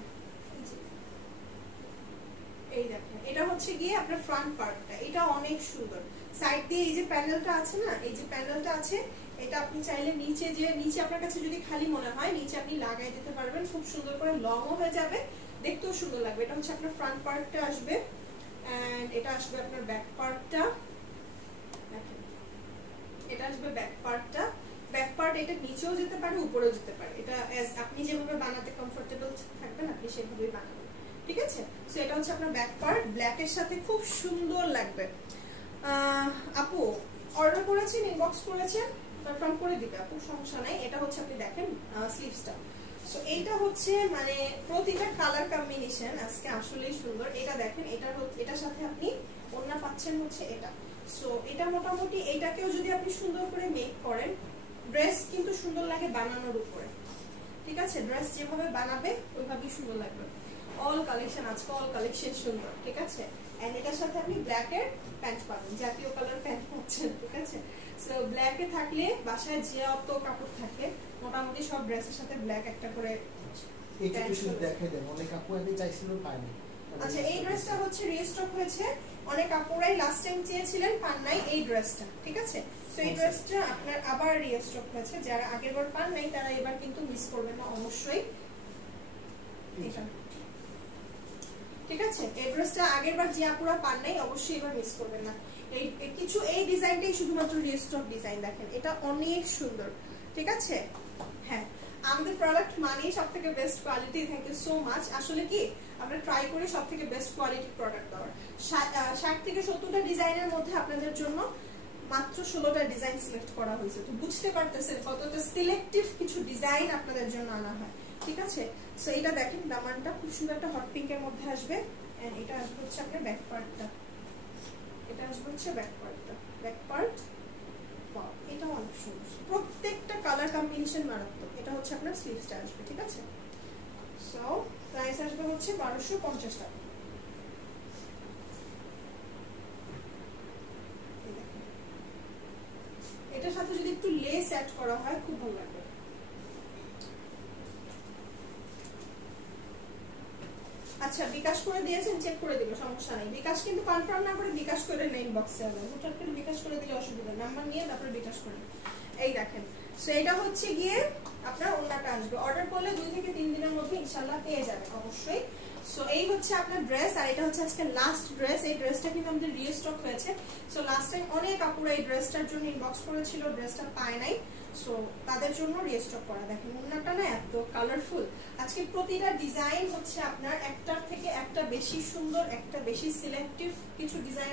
এই দেখেন, এটা হচ্ছে গিয়ে আপনার ফ্রন্ট পার্টটা, এটা অনেক সুন্দর। সাইড দিয়ে এই যে প্যানেলটা আছে না, এই যে প্যানেলটা আছে, এটা আপনি চাইলে নিচে যে নিচে আপনার কাছে যদি খালি মনে হয় নিচে আপনি লাগাই দিতে পারবেন, খুব সুন্দর করে লংও হয়ে যাবে, দেখতেও সুন্দর লাগবে। এটা হচ্ছে আপনার ফ্রন্ট পার্টটা আসবে, এন্ড এটা আসবে আপনার ব্যাক পার্টটা। দেখেন এটা আসবে ব্যাক পার্টটা, ব্যাক পার্ট এটা নিচেও যেতে পারে উপরেও যেতে পারে, এটা আপনি যেভাবে বানাতে কমফোর্টেবল থাকবেন আপনি সেভাবেই বানাবেন। ঠিক আছে, সো এটা হচ্ছে আপনার ব্যাক পার্ট, ব্ল্যাক এর সাথে খুব সুন্দর লাগবে। আপু অর্ডার করেছেন, ইনবক্স করেছেন, কনফার্ম করে দিবে আপু, সমস্যা নাই। এটা হচ্ছে আপনি দেখেন স্লিভসটা, সো এইটা হচ্ছে মানে প্রতিটা কালার কম্বিনেশন আজকে আসলেই সুন্দর। এটা দেখেন, এটার সাথে আপনি ওড়না পাচ্ছেন হচ্ছে এটা। সো এটা মোটামুটি এটাকেও যদি আপনি সুন্দর করে মেক করেন, ড্রেস কিন্তু সুন্দর লাগে বানানোর উপরে। ঠিক আছে, ড্রেস যেভাবে বানাবে ওইভাবেই সুন্দর লাগবে। অল কালেকশন আজকে, অল কালেকশন সুন্দর। ঠিক আছে, এন্ড এটার সাথে আপনি ব্ল্যাক এর প্যান্ট পাবেন, জাতীয় কালার প্যান্ট পাচ্ছেন। ঠিক আছে, সো ব্ল্যাক এ থাকলে বাসায় যে অত কাপড় থাকে মোটামুটি সব ড্রেসের সাথে ব্ল্যাক একটা করে এটা শুধু দেখাই দেন, অনেক আপু এনে চাইছিল পায়নি। আচ্ছা এই ড্রেসটা হচ্ছে রিস্টক হয়েছে, অনেক আপুরাই লাস্ট টাইম চেয়েছিলেন, পান নাই এই ড্রেসটা। ঠিক আছে, সো এই ড্রেসটা আপনার আবার রিস্টক হয়েছে, যারা আগেরবার পান নাই তারা এবার কিন্তু মিস করবেন না অবশ্যই। এটা ঠিক আছে, এই ড্রেসটা আগেরবার যে আপুরা পান নাই অবশ্যই এবার মিস করবেন না। এই কিছু এই ডিজাইনটাই শুধুমাত্র রিস্টক ডিজাইন, দেখেন এটা অনেক সুন্দর। ঠিক আছে, হ্যাঁ আমাদের প্রোডাক্ট মানেই সবথেকে best quality. Thank you so much. আসলে কি আমরা ট্রাই করি সবথেকে বেস্ট কোয়ালিটির প্রোডাক্ট দেওয়ার। 60 থেকে 70টা ডিজাইনের মধ্যে আপনাদের জন্য মাত্র 16টা ডিজাইন সিলেক্ট করা হয়েছে, তো বুঝতে পারতেছেন কতটা সিলেক্টিভ কিছু ডিজাইন আপনাদের জন্য আনা হয়। ঠিক আছে, সো এটা দেখেন দামানটা খুব সুন্দর একটা হট পিঙ্কের মধ্যে আসবে, এন্ড এটা আসবে হচ্ছে আপনার ব্যাক পার্টটা, এটা আসবে হচ্ছে ব্যাক পার্টটা, ব্যাক পার্ট। ওয়াও, এটা অনেক সুন্দর, প্রত্যেকটা কালার কম্বিনেশন মারাত্মক। এটা হচ্ছে আপনার স্লিভসটা আসবে। ঠিক আছে, সো প্রাইস আসবে হচ্ছে 1250 টাকা। এটার সাথে যদি একটু লেস অ্যাড করা হয় খুব ভালো লাগবে। আচ্ছা বিকাশ করে দিয়েছেন, চেক করে দিল, সমস্যা নাই। বিকাশ কিন্তু কনফার্ম না করে বিকাশ করে নেই ইনবক্সে, হুটহাট করে বিকাশ করে দিলে অসুবিধা, নাম্বার নিয়ে তারপরে বিকাশ করে। এই দেখেন, সো এটা হচ্ছে গিয়ে আপনার ওন্নাটা আসবে, অর্ডার করলে 2 থেকে 3 দিনের মধ্যে ইনশাআল্লাহ পেয়ে যাবেন অবশ্যই। সো এই হচ্ছে আপনার ড্রেস, আর এটা হচ্ছে আজকে লাস্ট ড্রেস। এই ড্রেসটা কিন্তু আমাদের রিস্টক হয়েছে। সো লাস্ট টাইম অনেক আপুরা এই ড্রেসটার জন্য ইনবক্স করেছিল, ড্রেসটা পায় নাই, সো তাদের জন্য রিস্টক করা। দেখেন ওন্নাটা না এত কালারফুল, আজকে প্রতিটা ডিজাইন হচ্ছে আপনার একটার থেকে একটা বেশি সুন্দর, একটা বেশি সিলেক্টিভ কিছু ডিজাইন